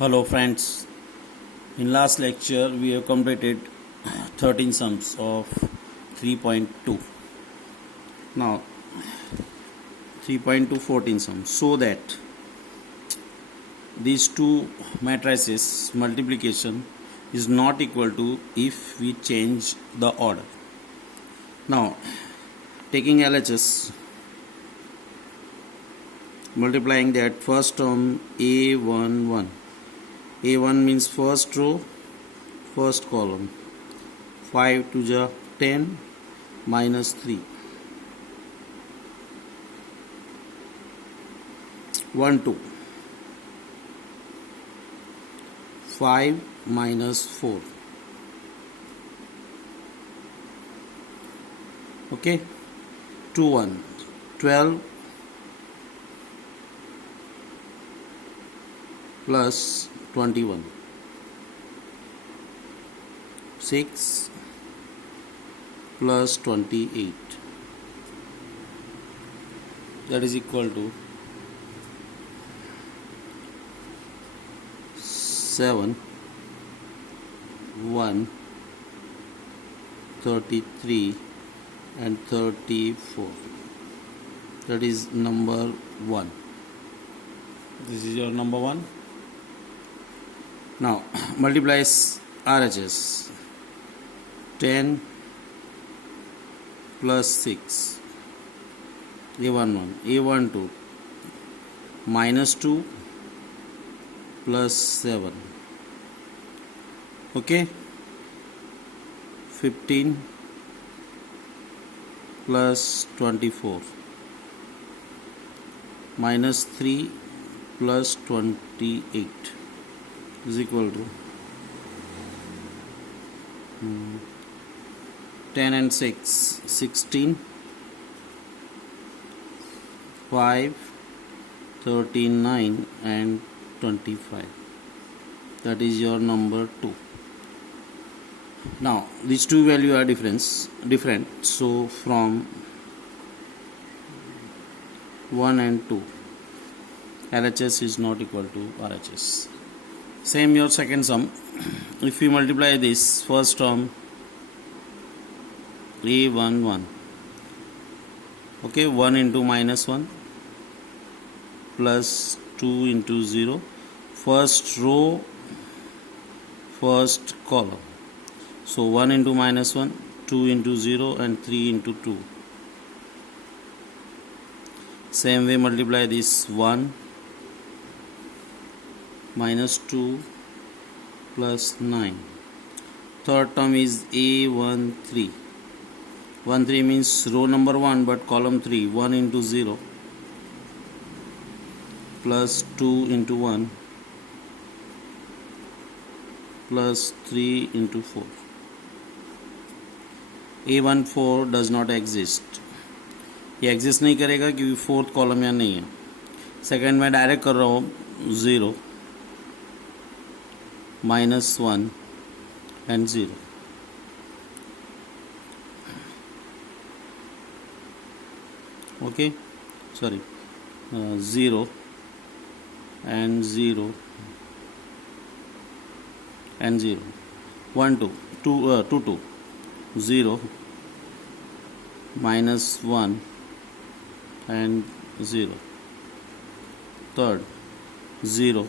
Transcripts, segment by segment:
Hello friends, in last lecture we have completed 13 sums of 3.2. Now 3.2 14 sums, so that these two matrices multiplication is not equal to if we change the order. Now taking LHS, multiplying that first term A11. A1 means first row, first column. 5 to the 10 minus 3. 1 2. 5 minus 4. Okay. 2 1. 12 plus 21. 6 plus 28, that is equal to 7 1 33 and 34. That is number 1. This is your number 1. Now multiplies RHS. 10 plus 6, A11, A12 minus 2 plus 7. Okay. 15 plus 24 minus 3 plus 28 is equal to 10 and 6, 16, 5, 13, 9 and 25. That is your number 2. Now these two values are different, so from 1 and 2 LHS is not equal to RHS. Same your second sum. If we multiply this first term A11, okay, 1 into minus 1 plus 2 into 0, first row, first column. So 1 into minus 1, 2 into 0 and 3 into 2. Same way multiply this 1 minus 2 plus 9. Third term is A13. 13 means row number 1 but column 3. 1 into 0 plus 2 into 1 plus 3 into 4. A14 does not exist. ये exist नहीं करेगा क्योंकि fourth column यहाँ नहीं है. Second में direct कर रहा हूँ 0 minus 1 and 0. Okay, sorry, 0 and 0 and 0. 1 2 2 2 2 0 minus 1 and 0. Third 0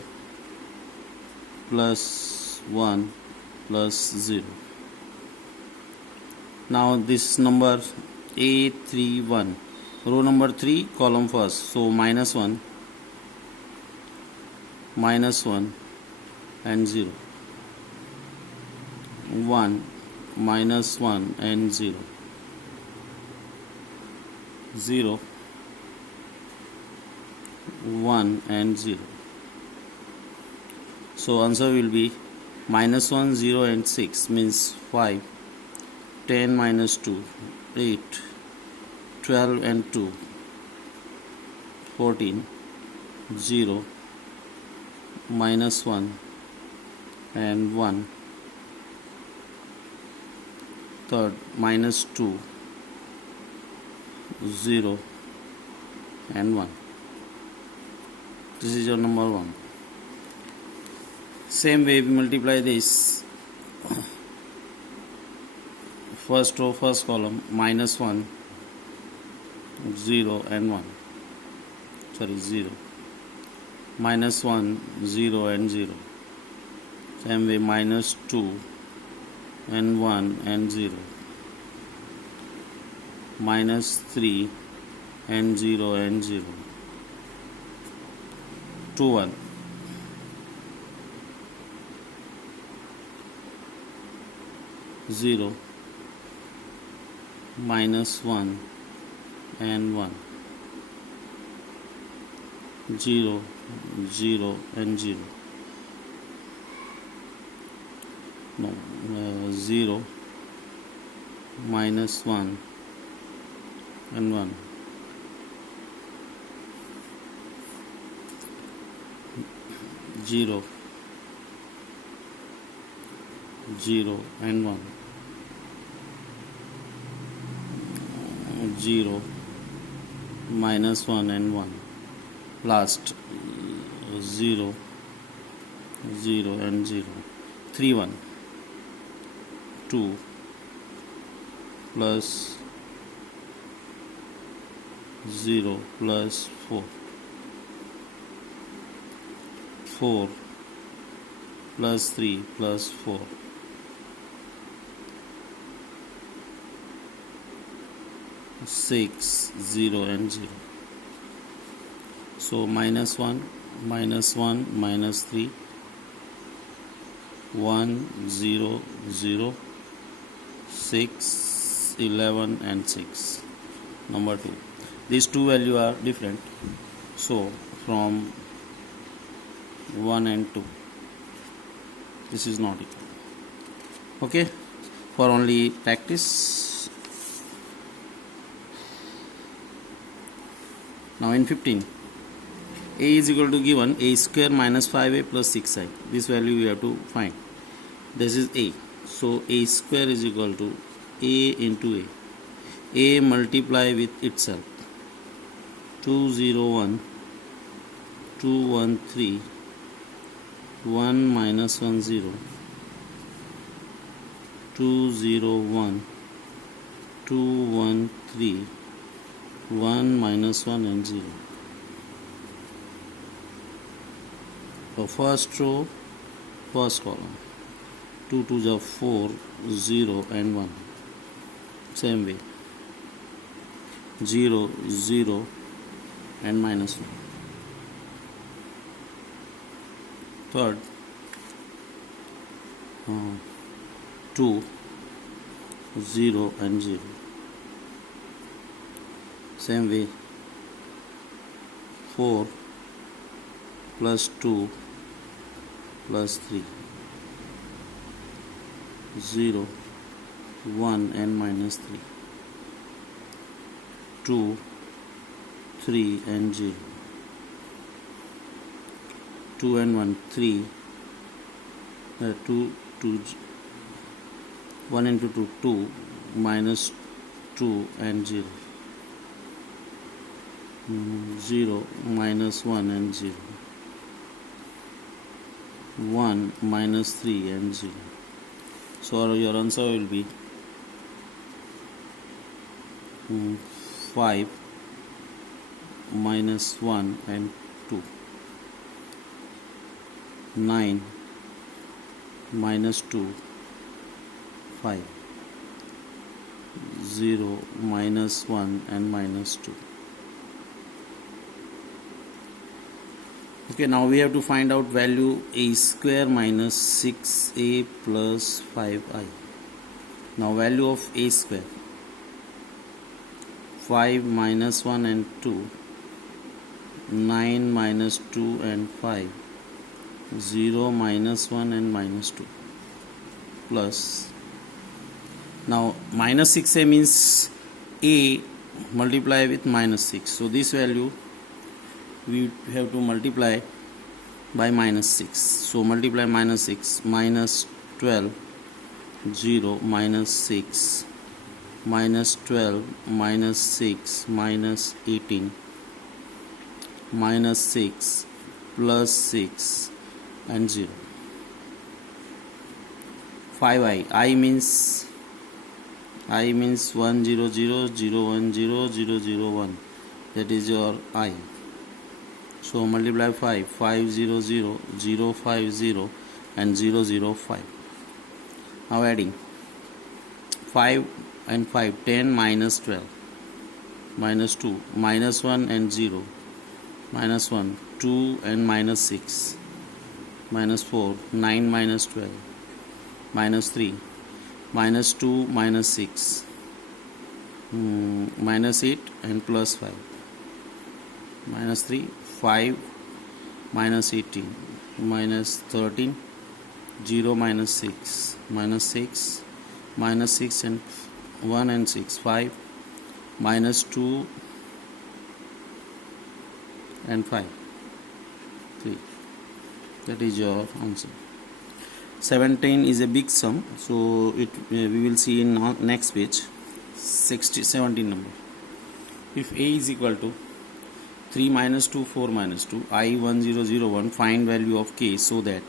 plus 1 plus 0. Now this number A31, row number 3, column first, so minus 1 and 0. 1 minus 1 and 0. 0 1 and 0. So answer will be minus 1, 0 and 6 means 5, 10 minus 2, 8, 12 and 2, 14, 0, minus 1 and 1, third minus 2, 0 and 1. This is your number 1. Same way we multiply this. First row, first column, minus 1, 0 and 1. Sorry, 0. Minus 1, 0 and 0. Same way, minus 2 and 1 and 0. Minus 3 and 0 and 0. 2, 1. Zero, minus 1 and 1. 0, 0 and 0. No, 0, minus 1 and 1. 0, 0 and 1. 0, minus 1 and 1. Last, 0, 0 and 0. 3, 1. 2 plus 0 plus 4. 4 plus 3 plus 4. 6, 0 and 0. So minus 1, minus 1, minus 3, 1, 0, 0, 6, 11 and 6. Number 2. These two values are different. So from 1 and 2. This is not equal. Okay. For only practice. Now in 15, a is equal to given a square minus 5a plus 6i. This value we have to find. This is a. So a square is equal to a into a. A multiply with itself. 201, 213, 1 minus 1 0. 201, 213, 1 minus 1 and 0. For first row, first column, 2 2s are 4, 0 and 1. Same way, 0, 0 and minus 1. Third, 2, 0 and 0. Same way, 4 plus 2 plus 3, 0, 1 and minus 3, 2, 3 and 0, 2 and 1, 3, 2, 1 into 2, 2, minus 2 and 0. 0, minus 1 and 0. 1, minus 3 and 0. So your answer will be 5, minus 1 and 2. 9, minus 2, 5. 0, minus 1 and minus 2. Okay, now we have to find out value a square minus 6a plus 5i. Now value of a square, 5 minus 1 and 2, 9 minus 2 and 5, 0 minus 1 and minus 2, plus, now minus 6a means a multiply with minus 6. So this value we have to multiply by minus 6. So multiply minus 6, minus 12, 0, minus 6, minus 12, minus 6, minus 18, minus 6, plus 6 and 0. 5i. I means 1 0 0 0 1 0 0 0 1. That is your I. So multiply 5 5 0 0 0 5 0 and 0 0 5. Now adding 5 and 5, 10 minus 12 minus 2 minus 1 and 0 minus 1, 2 and minus 6 minus 4, 9 minus 12 minus 3 minus 2 minus 6 minus 8 and plus 5 minus 3 5 minus 18 minus 13 0 minus 6 minus 6 minus 6 and 1 and 6 5 minus 2 and 5 3. That is your answer. 17 is a big sum, so we will see in next page. 17 number. If a is equal to 3 minus 2 4 minus 2 I 1 0 0 1, find value of k so that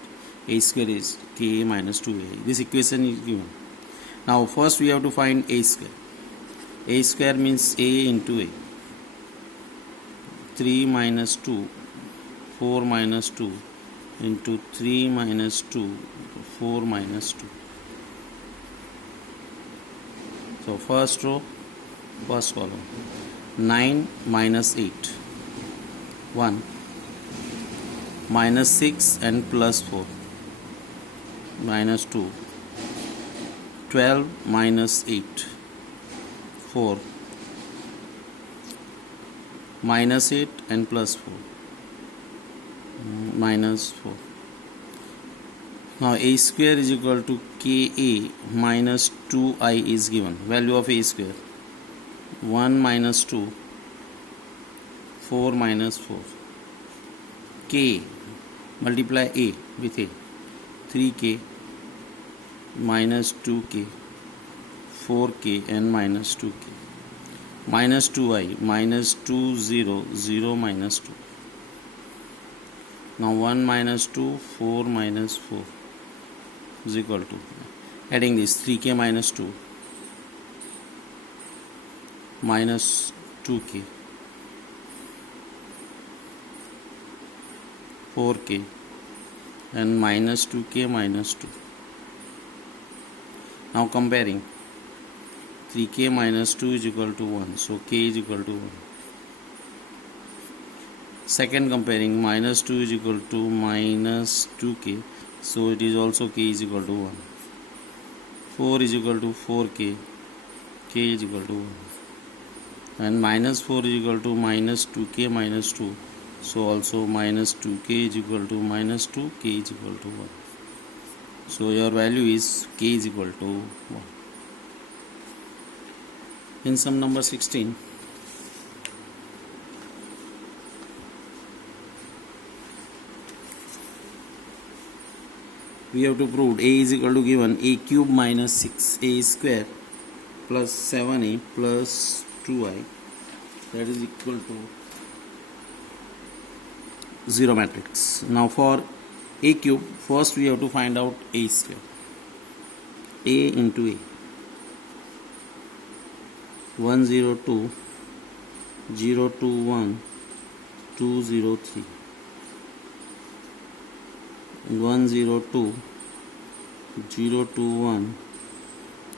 a square is k minus 2a. This equation is given. Now first we have to find a square. A square means a into a. 3 minus 2 4 minus 2 into 3 minus 2 4 minus 2. So first row, first column, 9 minus 8 1 minus 6 and plus 4 minus 2 12 minus 8 4 minus 8 and plus 4 minus 4. Now a square is equal to ka minus 2i is given. Value of a square 1 minus 2 4 minus 4. K, multiply a with a, 3k minus 2k 4k and minus 2k minus 2i minus 2 0 0 minus 2. Now 1 minus 2 4 minus 4 is equal to, adding this 3k minus 2 minus 2k 4k and minus 2k minus 2. Now comparing, 3k minus 2 is equal to 1, so k is equal to 1. Second comparing, minus 2 is equal to minus 2k, so it is also k is equal to 1. 4 is equal to 4k, k is equal to 1. And minus 4 is equal to minus 2k minus 2, so also minus 2k is equal to minus 2, k is equal to 1. So your value is k is equal to 1. In sum number 16, we have to prove a is equal to given a cube minus 6a square plus 7a plus 2i, that is equal to 0 matrix. Now for a cube, first we have to find out a square. A into a, 1 0 2 0 2 1 2 0 3 1 0 2 0 2 1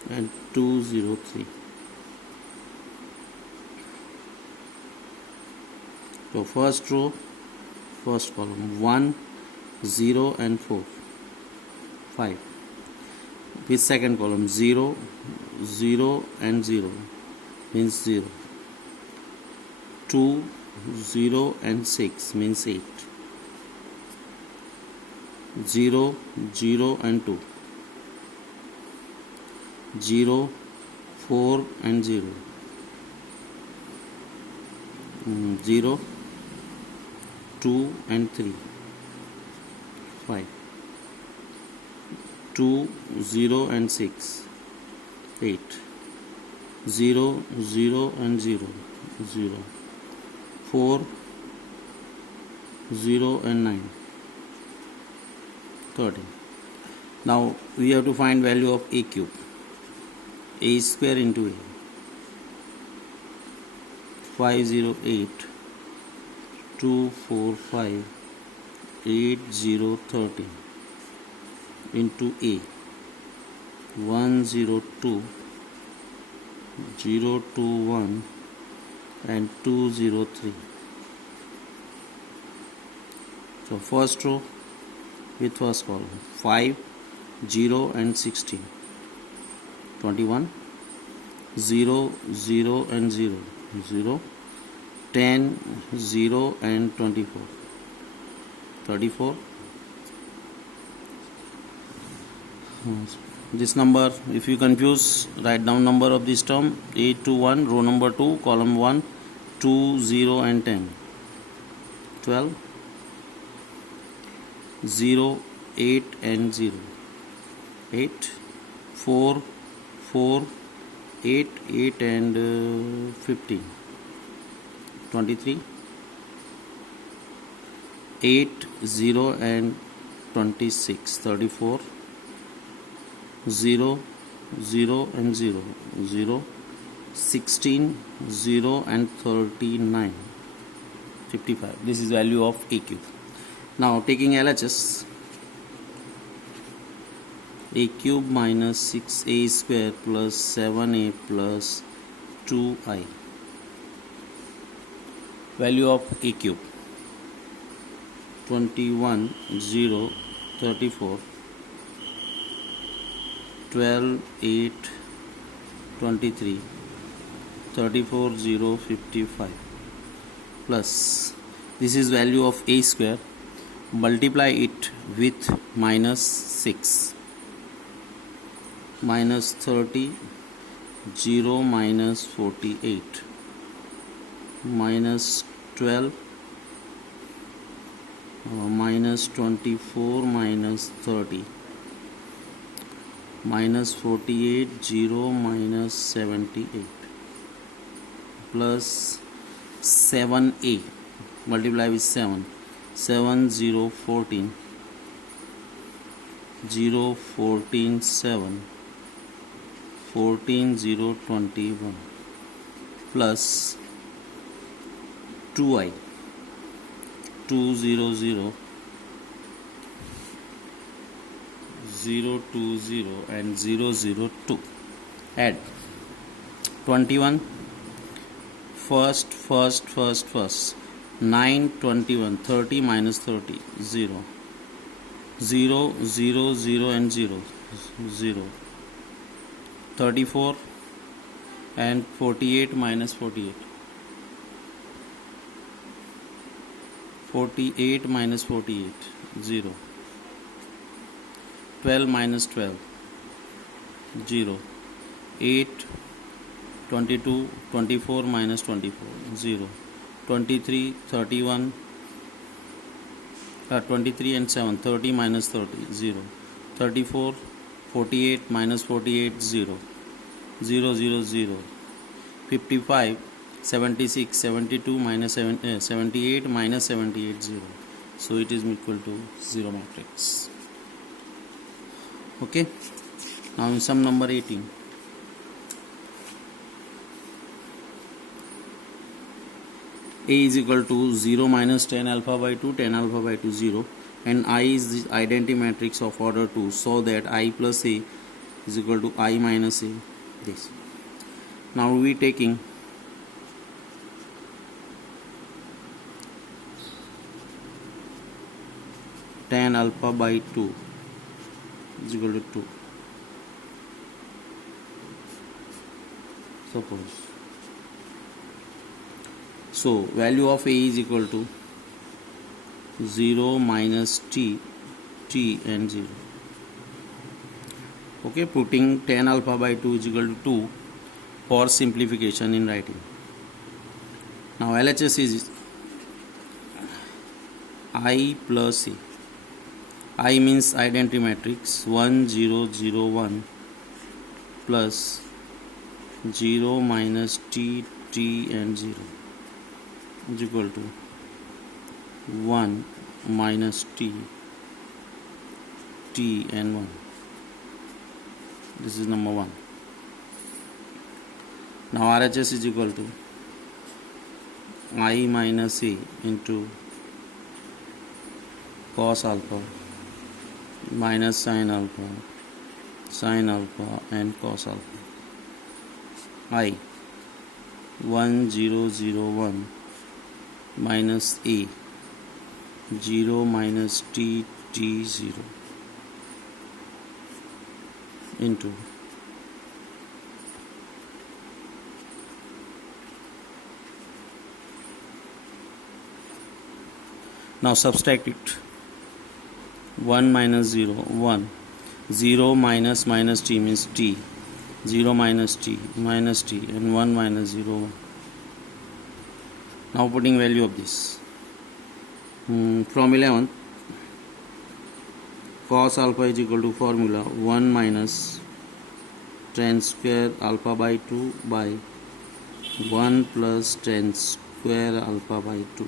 and 2 0 3. So first row, first column, 1 0 and 4 5. With second column, 0 0 and 0 means 0. 2 0 and 6 means 8. 0 0 and 2, 0 4 and 0, 0 2 and 3 5, 2 0 and 6 8, 0 0 and 0 0, 4 0 and 9 13. Now we have to find value of a cube. A square into a. 508 245 8030 into a. 102 021 and 203. So first row with first column 5 0 and 16, 21 0 0 and 0 0, 10 0 and 24, 34. This number, if you confuse, write down number of this term 8 to 1, row number 2, column 1, 2 0 and 10, 12 0 8 and 0, 8 4 4 8 8 and 15, 23 8 0 and 26, 34 0 0 and 0 0, 16 0 and 39, 55. This is value of a cube. Now taking LHS, a cube minus 6a square plus 7a plus 2i. Value of a cube 21 0 34, 12 8 23, 34 0 55 plus, this is value of a square, multiply it with minus 6, minus 30 0 minus 48, minus 12 minus 24 minus 30, minus 48 0 minus 78 plus 7a, multiply with 7, 7 0 14, 0 14 7, 14 0 21 plus 2i, 2 0 0 0 2 0 and 0 0 2. Add 21 first 9 21, 30 minus 30, 0 0 0 0 and 0 0, 34 and 48 minus 48, 48 minus 48, 0, 12 minus 12, 0, 8 22 24 minus 24, 0, 23 31 23 and 7, 30 minus 30, 0, 34 48 minus 48, 0, 0 0 0, 55 76 72 minus 78 minus 78, 0. So it is equal to 0 matrix. Okay, now in sum number 18, a is equal to 0 minus 10 alpha by 2, 10 alpha by 2, 0, and I is the identity matrix of order 2, so that I plus a is equal to I minus a, this. Now we taking tan alpha by 2 is equal to 2. Suppose. So value of a is equal to 0 minus t and 0. Okay, putting tan alpha by 2 is equal to 2 for simplification in writing. Now LHS is I plus a. I means identity matrix 1 0 0 1 plus 0 minus t and 0 is equal to 1 minus t and 1. This is number 1. Now RHS is equal to I minus A into cos alpha minus sin alpha and cos alpha. I 1001 minus A 0 minus T0 into now subtract it. 1 minus 0 1 0 minus t means t, 0 minus t and 1 minus 0 1. Now putting value of this from 11 cos alpha is equal to formula 1 minus tan square alpha by 2 by 1 plus tan square alpha by 2.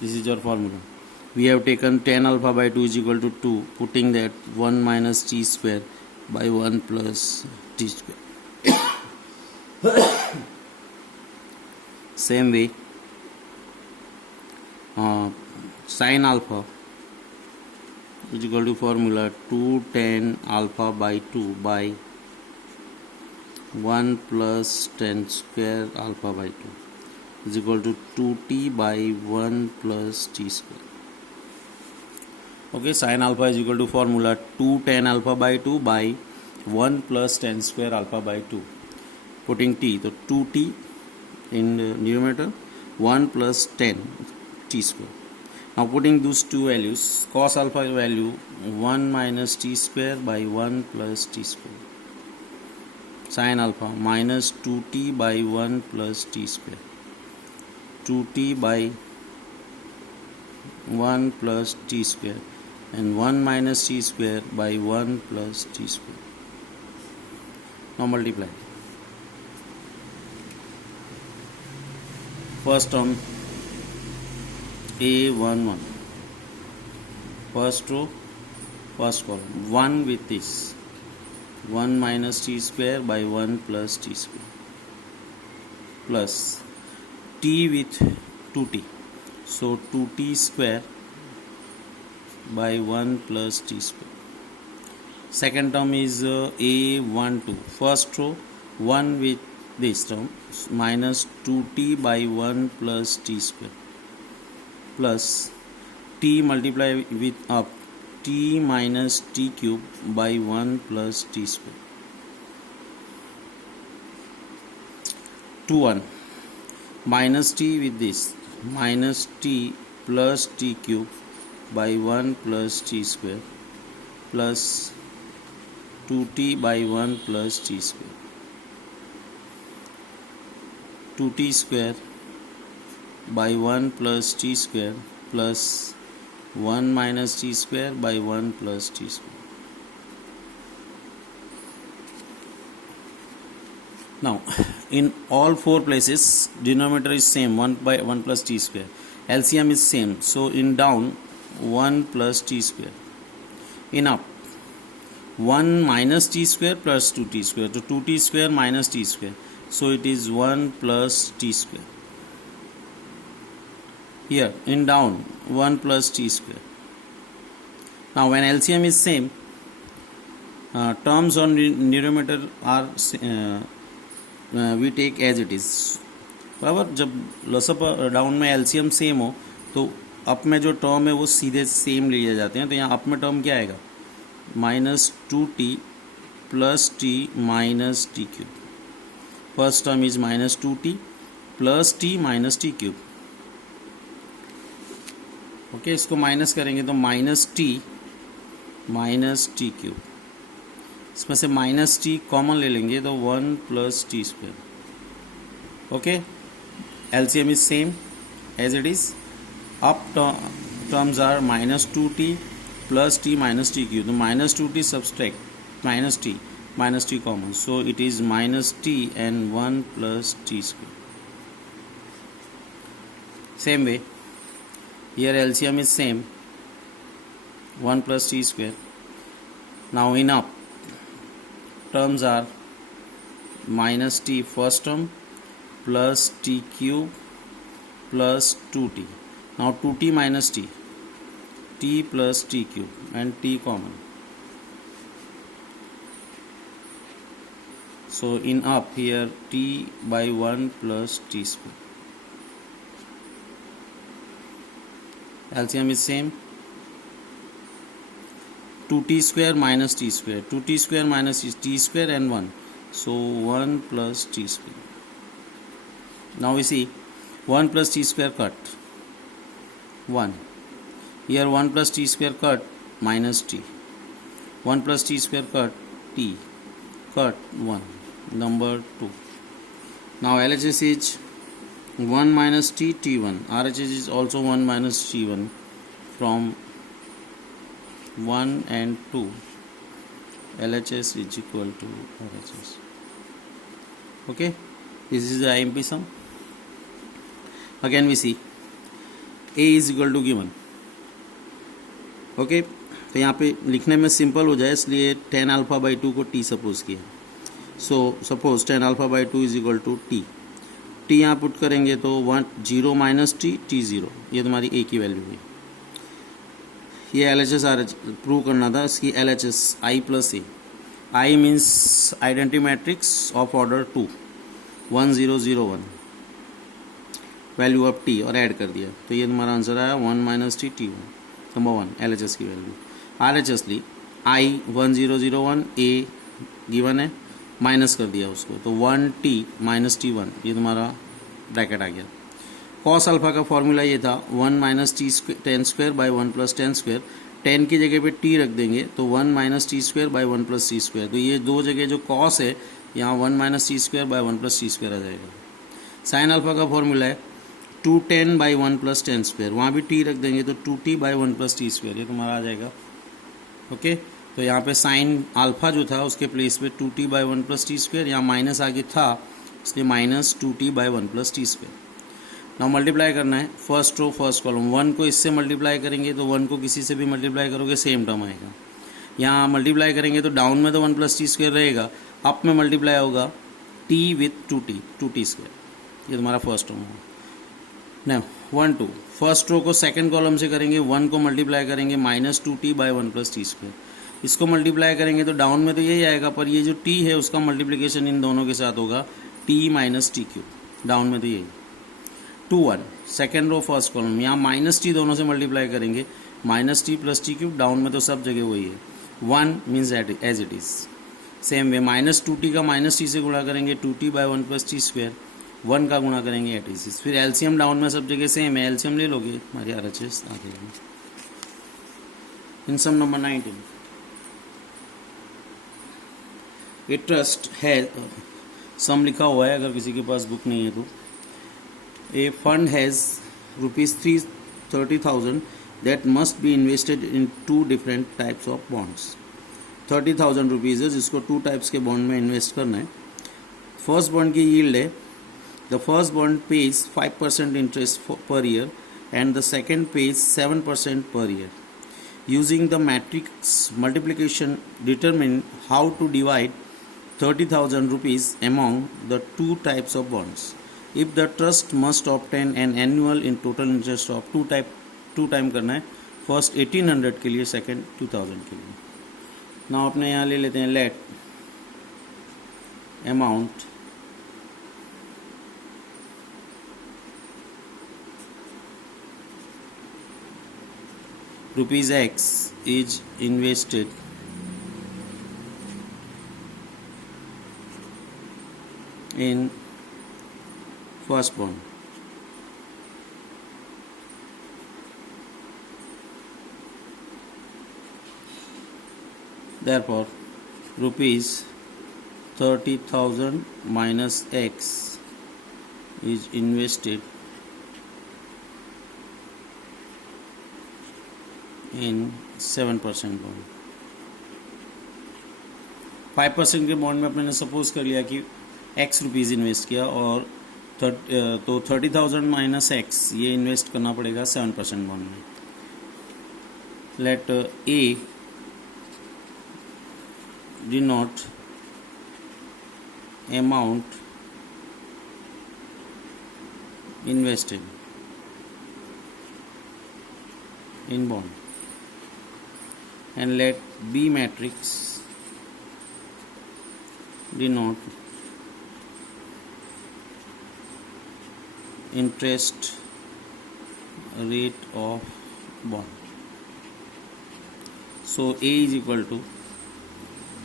This is your formula. We have taken tan alpha by 2 is equal to 2, putting that 1 minus t square by 1 plus t square. Same way, sin alpha is equal to formula 2 tan alpha by 2 by 1 plus tan square alpha by 2 is equal to 2t by 1 plus t square. Okay, sin alpha is equal to formula 2 tan alpha by 2 by 1 plus tan square alpha by 2. Putting t, so 2t in the numerator, 1 plus 10 t square. Now putting those two values, cos alpha value 1 minus t square by 1 plus t square. Sin alpha minus 2t by 1 plus t square. 2t by 1 plus t square and 1 minus t square by 1 plus t square. Now multiply. First term A11, first row, first column, 1 with this 1 minus t square by 1 plus t square plus t with 2t, so 2t square by 1 plus t square. Second term is A12, first row, 1 with this term minus 2t by 1 plus t square plus t multiply with up t minus t cube by 1 plus t square. 2 1 minus t with this minus t plus t cube by 1 plus t square plus 2t by 1 plus t square. 2t square by 1 plus t square plus 1 minus t square by 1 plus t square. Now in all four places denominator is same, 1 by 1 plus t square. LCM is same, so in down 1 plus t square. In up 1 minus t square plus 2t square, so 2t square minus t square, so it is 1 plus t square. Here in down 1 plus t square. Now when LCM is same, terms on numerator are we take as it is. बराबर, जब लसअप down में LCM same हो तो up में जो term है वो सीधे सेम लिए जाते हैं. तो यहाँ अप में टर्म क्या आएगा, minus 2t plus t minus t cube. First term is minus 2t plus t minus t cube. Okay, इसको माइनस करेंगे तो माइनस टी क्यूब. इसमें से माइनस टी कॉमन ले लेंगे तो 1 plus t square. Okay, LCM is same as it is. Up terms are minus 2t plus t minus T cube. तो minus 2t subtract minus t common, so it is minus t and 1 plus t square. Same way here LCM is same, 1 plus t square. Now in up, terms are minus t first term plus t cube plus 2t. Now 2t minus t plus t cube and t common. So in up here t by 1 plus t square. LCM is same. 2t square minus t square. 2t square minus t square and 1. So 1 plus t square. Now we see 1 plus t square cut 1. Here 1 plus t square cut minus t. 1 plus t square cut t cut 1. Number 2. Now LHS is 1 minus t t1. RHS is also 1 minus t1 from 1 and 2. LHS is equal to RHS. Okay, this is the IMP sum. Again we see A is equal to given. Okay तो यहाँ पे लिखने में simple हो जाए इसलिए tan alpha by 2 को t suppose किया. So suppose tan alpha by 2 is equal to t. t यहाँ पुट करेंगे तो 0 माइनस टी टी 0. ये तुम्हारी a की वैल्यू हुई. ये LHS RH प्रूव करना था. इसकी LHS i plus A. i means identity matrix of order 2 1 0 0 1 value of t और ऐड कर दिया तो ये तुम्हारा आंसर आया 1 minus T T 1. Number 1 LHS की वैल्यू. RHS ली i 1 0 0 1 a गिवन है माइनस कर दिया उसको तो 1t माइनस टी 1 ये तुम्हारा ब्रैकेट आ गया. कॉस अल्फा का फॉर्मूला ये था 1 minus t tan square by 1 plus tan square. 10 की जगह पे t रख देंगे तो 1 minus t square by 1 plus t square. तो ये दो जगह जो कॉस है यहाँ 1 minus t square by 1 plus t square आ जाएगा. साइन अल्फा का फॉर्मूला है 210 बाई 1 प्लस टेन स्क्वायर. वहाँ भी t रख देंगे तो 2t by 1 plus t square ये तुम्हारा आ जाएगा. ओके तो यहाँ पे साइन अल्फा जो था उसके प्लेस पे 2t by 1 plus t square. यहाँ माइनस आगे था इसलिए minus 2t by 1 plus t square. Now multiply करना है फर्स्ट रो फर्स्ट कॉलम. 1 को इससे मल्टीप्लाई करेंगे तो 1 को किसी से भी मल्टीप्लाई करोगे सेम टर्म आएगा. यहाँ मल्टीप्लाई करेंगे तो डाउन में तो 1 प्लस टी स्क्वायर रहेगा. अप में मल्टीप्लाई होगा t विथ 2t स्क्वायर. ये तुम्हारा फर्स्ट टर्म होगा. ना 1 2 फर्स्ट रो को सेकंड कॉलम से करेंगे 1 को मल्टीप्लाई करेंगे minus 2t by 1 plus t square. इसको मल्टीप्लाई करेंगे तो डाउन में तो यही आएगा पर ये जो t है उसका मल्टीप्लिकेशन इन दोनों के साथ होगा t minus T cube. Down में तो यही 2 1 सेकेंड रो फर्स्ट कॉलम. यहाँ माइनस टी दोनों से मल्टीप्लाई करेंगे minus T plus T cube. Down में तो सब जगह वही है 1 means as it is. Same way minus 2t का माइनस टी से गुणा करेंगे 2t by 1 plus t square. 1 का गुणा करेंगे एट इज. फिर एलसीएम डाउन में सब जगह सेम है. एलसीएम ले लोगे हमारी RHS आ जाएगी. इन सम नंबर 19 ए ट्रस्ट है सम लिखा हुआ है अगर किसी के पास बुक नहीं है तो. A fund has ₹30,000 that must be invested in 2 different types of bonds. 30,000 rupees है जिसको 2 टाइप्स के बॉन्ड में इन्वेस्ट करना है. फर्स्ट बॉन्ड की यील्ड है the first bond pays 5% interest per year and the second pays 7% per year. Using the matrix multiplication, determine how to divide 30,000 rupees among the 2 types of bonds. If the trust must obtain an annual in total interest of 2 time करना है. First 1800 के लिए second 2000 के लिए. ना अपने यहाँ ले लेते हैं let amount rupees X is invested in first bond. Therefore, rupees 30,000 minus X is invested in 7% bond. 5% के बॉन्ड में अपने ने सपोज कर लिया कि x रुपीज़ इन्वेस्ट किया और तो 30,000 माइनस x ये इन्वेस्ट करना पड़ेगा 7% बॉन्ड में. Late A denote amount invested in bond, and let B matrix denote interest rate of bond. So A is equal to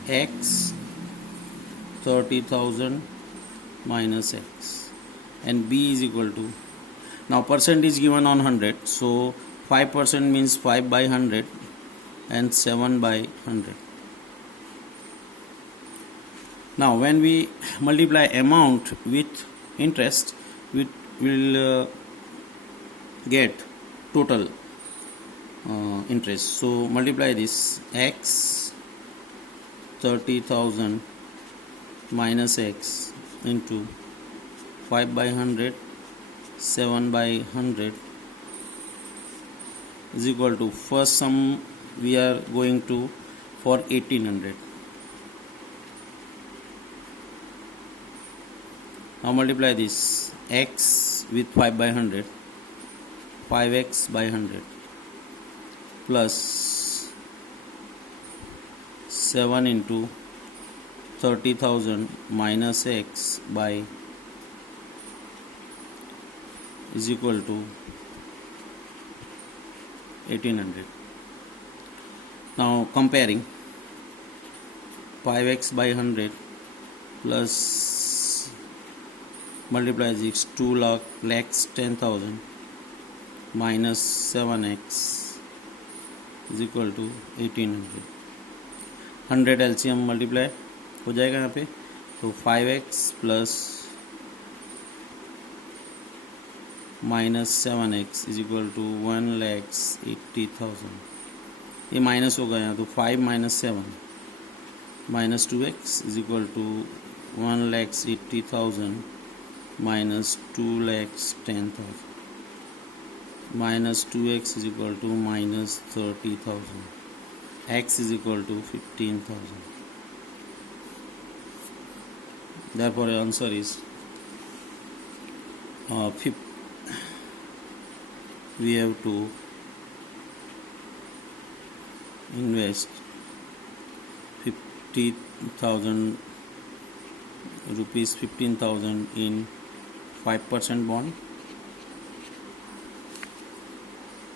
X 30,000 minus X, and B is equal to, now percent is given on 100, so 5% means 5 by 100 and 7 by 100. Now when we multiply amount with interest, we will get total interest. So multiply this X 30,000 minus X into 5 by 100, 7 by 100 is equal to, first sum we are going to for 1800. Now multiply this X with 5 by 100, 5x by 100 plus 7 into 30,000 minus X by is equal to 1800. Now comparing 5x by 100 plus multiply this 2 lakhs 10,000 minus 7x is equal to 1800. 100 LCM multiply हो जाएगा यहाँ पे, तो 5x plus minus 7x is equal to 1,80,000. ये minus होगा यहाँ, तो 5 minus 7 minus 2x is equal to 1,80,000 minus 2,10,000 minus 2x is equal to minus 30,000. X is equal to 15,000. Therefore, the answer is we have to invest 50,000 rupees, 15,000 in 5% bond,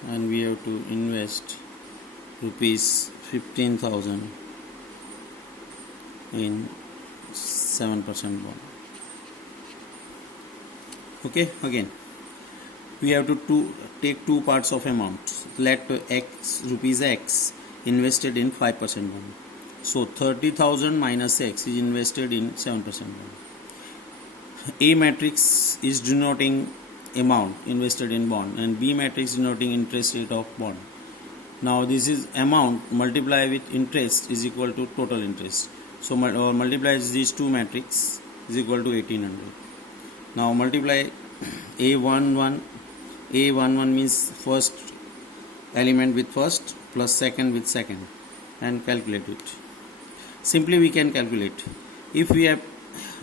and we have to invest rupees 15,000 in 7% bond. Okay, again we have to take two parts of amount. Let x rupees x invested in 5% bond. So 30,000 minus x is invested in 7% bond. A matrix is denoting amount invested in bond, and B matrix denoting interest rate of bond. Now this is amount multiply with interest is equal to total interest. So multiply these two matrix is equal to 1800. Now multiply A11 means first element with first plus second with second, and calculate it. Simply we can calculate. If we have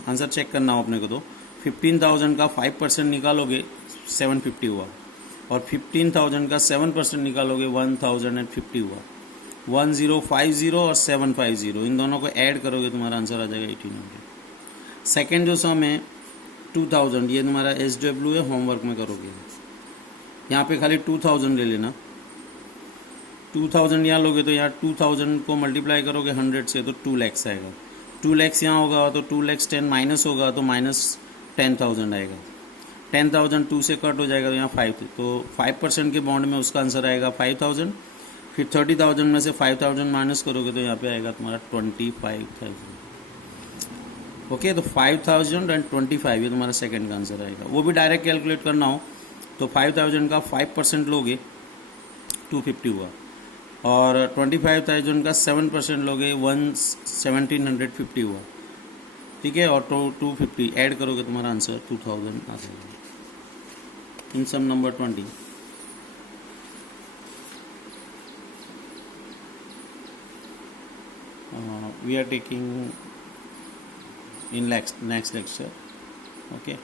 answer check करना हो अपने को, तो 15,000 का 5% निकालोगे 750 हुआ, और 15,000 का 7% निकालोगे 1,050 हुआ. 1050 और 750 इन दोनों को ऐड करोगे तुम्हारा आंसर आ जाएगा 1800. सेकेंड जो सम है 2000, ये तुम्हारा SW है, होमवर्क में करोगे. यहाँ पे खाली 2000 ले लेना. 2000 यहाँ लोगे तो यहाँ 2000 को मल्टीप्लाई करोगे 100 से तो 2 lakhs आएगा. 2 lakhs यहाँ होगा तो 2 lakhs 10 माइनस होगा तो माइनस 10,000 आएगा. 10,000 2 से कट हो जाएगा तो यहाँ 5, तो 5% के बॉन्ड में उसका आंसर आएगा 5,000. फिर 30,000 में से 5,000 माइनस करोगे तो यहाँ पे आएगा तुम्हारा 25,000. ओके, तो 5,000 एंड 25 ये तुम्हारा सेकंड का आंसर आएगा. वो भी डायरेक्ट कैलकुलेट करना हो तो 5,000 का 5% लोगे 250 हुआ, और 25,000 का 7% लोगे 1,750 हुआ. ठीक है, और 250 ऐड करोगे तुम्हारा आंसर 2,000 आ जाएगा. इन सम number 20. we are taking in next lecture. Okay.